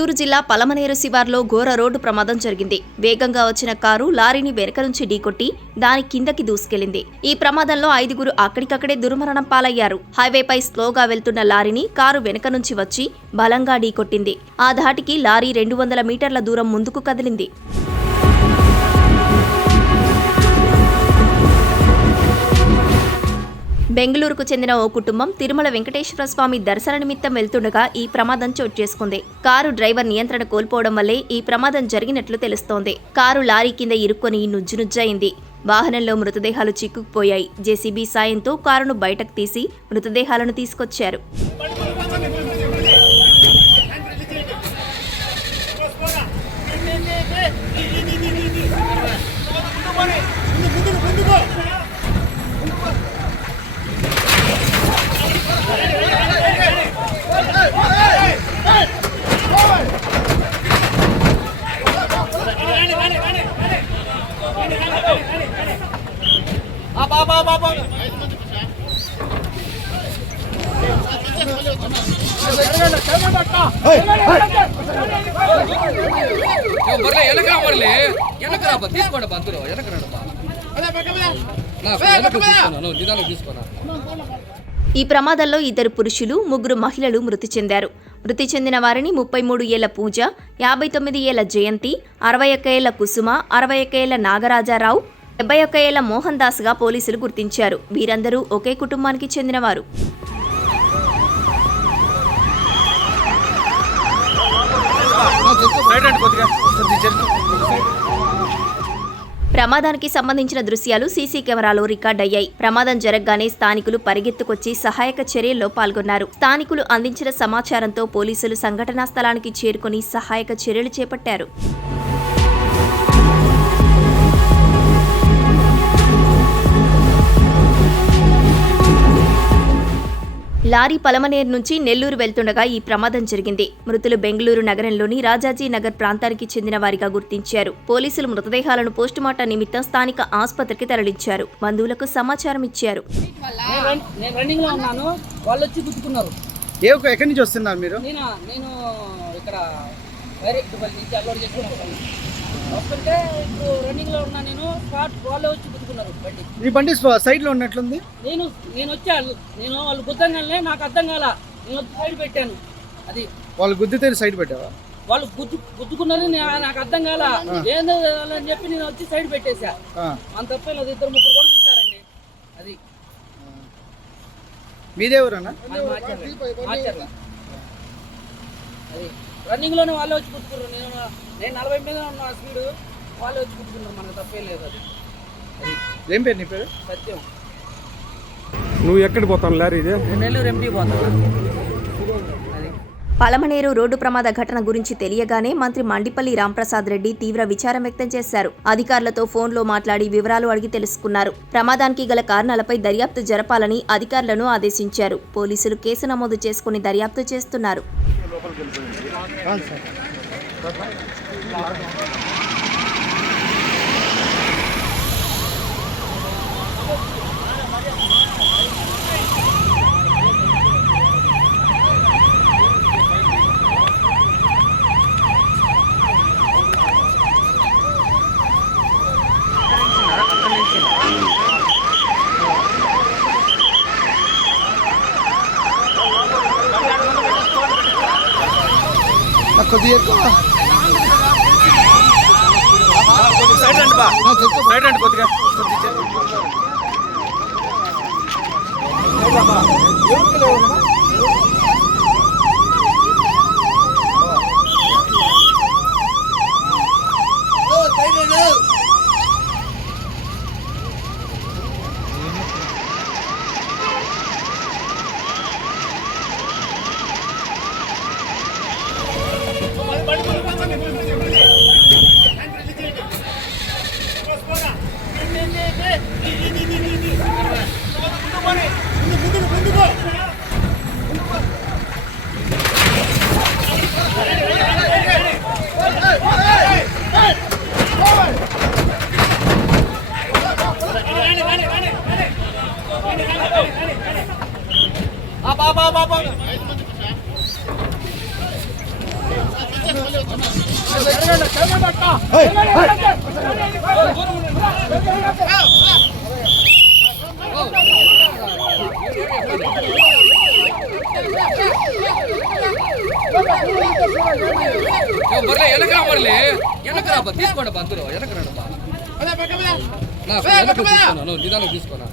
చిత్తూరు జిల్లా పలమనేరు శివార్లో ఘోర రోడ్డు ప్రమాదం జరిగింది. వేగంగా వచ్చిన కారు లారీని వెనక నుంచి ఢీకొట్టి దాని కిందకి దూసుకెళ్లింది. ఈ ప్రమాదంలో 5గురు అక్కడికక్కడే దుర్మరణం పాలయ్యారు. హైవేపై స్లోగా వెళ్తున్న లారీని కారు వెనక నుంచి వచ్చి బలంగా ఢీకొట్టింది. ఆ ధాటికి లారీ 200 మీటర్ల దూరం ముందుకు కదిలింది. బెంగళూరుకు చెందిన ఓ కుటుంబం తిరుమల వెంకటేశ్వర స్వామి దర్శన నిమిత్తం వెళ్తుండగా ఈ ప్రమాదం చోటు చేసుకుంది. కారు డ్రైవర్ నియంత్రణ కోల్పోవడం వల్లే ఈ ప్రమాదం జరిగినట్లు తెలుస్తోంది. కారు లారీ కింద ఇరుక్కొని నుజ్జునుజ్జయింది. వాహనంలో మృతదేహాలు చిక్కుకుపోయాయి. జేసీబీ సాయంతో కారును బయటకు తీసి మృతదేహాలను తీసుకొచ్చారు. ఈ ప్రమాదంలో 2 పురుషులు 3 మహిళలు మృతి చెందారు. మృతి చెందిన వారిని 33 ఏళ్ల పూజ, 59 ఏళ్ల జయంతి, 61 ఏళ్ల కుసుమ, 61 ఏళ్ల నాగరాజారావు, 71 ఏళ్ల మోహన్ దాస్ గా పోలీసులు గుర్తించారు. వీరందరూ ఒకే కుటుంబానికి చెందినవారు. ప్రమాదానికి సంబంధించిన దృశ్యాలు సీసీ కెమెరాలో రికార్డయ్యాయి. ప్రమాదం జరగగానే స్థానికులు పరిగెత్తుకొచ్చి సహాయక చర్యల్లో పాల్గొన్నారు. స్థానికులు అందించిన సమాచారంతో పోలీసులు సంఘటనా స్థలానికి చేరుకుని సహాయక చర్యలు చేపట్టారు. లారీ పలమనేరు నుంచి నెల్లూరు వెళ్తుండగా ఈ ప్రమాదం జరిగింది. మృతులు బెంగళూరు నగరంలోని రాజాజీ నగర్ ప్రాంతానికి చెందిన వారిగా గుర్తించారు. పోలీసులు మృతదేహాలను పోస్టుమార్టం నిమిత్తం స్థానిక ఆసుపత్రికి తరలించారు. బంధువులకు సమాచారం ఇచ్చారు. ఎక్కడి నుంచి వస్తున్నారు మీరు? వస్తుంటే ఇప్పుడు రన్నింగ్ లో ఉన్నా నేను స్పాట్ వాళ్ళే వచ్చి గుద్దుకున్నారు బండి. నీ బండి సైడ్ లో ఉన్నట్లుంది. నేను వచ్చాను, వాళ్ళు గుద్దంగానే నాకు అర్థం కాల, నేను వచ్చి సైడ్ పెట్టాను. అది వాళ్ళు గుద్దితే సైడ్ పెట్టావా? వాళ్ళు గుద్దుకున్నారు, నాకు అర్థం కాల ఏందో అని చెప్పి నేను వచ్చి సైడ్ పెట్టేశా. అంత తప్ప 2-3 కూడా చూసారండి. అది మీదేవరన్నా? మార్చారు. అది రన్నింగ్ లోనే వాళ్ళే వచ్చి కుట్టుకున్నారు. నేను 40 మీద ఉన్న స్పీడ్, వాళ్ళే వచ్చి కుట్టుకున్నారు. మనకు తప్పే లేదు. అది ఏం పేరు నీ పేరు? సత్యం. నువ్వు ఎక్కడికి పోతాను లారీ? ఇది నెల్లూరు ఎంపీ పోతాను. పలమనేరు రోడ్డు ప్రమాద ఘటన గురించి తెలియగానే మంత్రి మండిపల్లి రాంప్రసాద్ రెడ్డి తీవ్ర విచారం వ్యక్తం చేశారు. అధికారులతో ఫోన్లో మాట్లాడి వివరాలు అడిగి తెలుసుకున్నారు. ప్రమాదానికి గల కారణాలపై దర్యాప్తు జరపాలని అధికారులను ఆదేశించారు. పోలీసులు కేసు నమోదు చేసుకుని దర్యాప్తు చేస్తున్నారు. కొద్దిగా సైడ్ రండి బా, సైడ్ రండి కొద్దిగా. బర్లే వెనకరా తీసుకోండి అందరూ వెనకరా నిదానం తీసుకోనా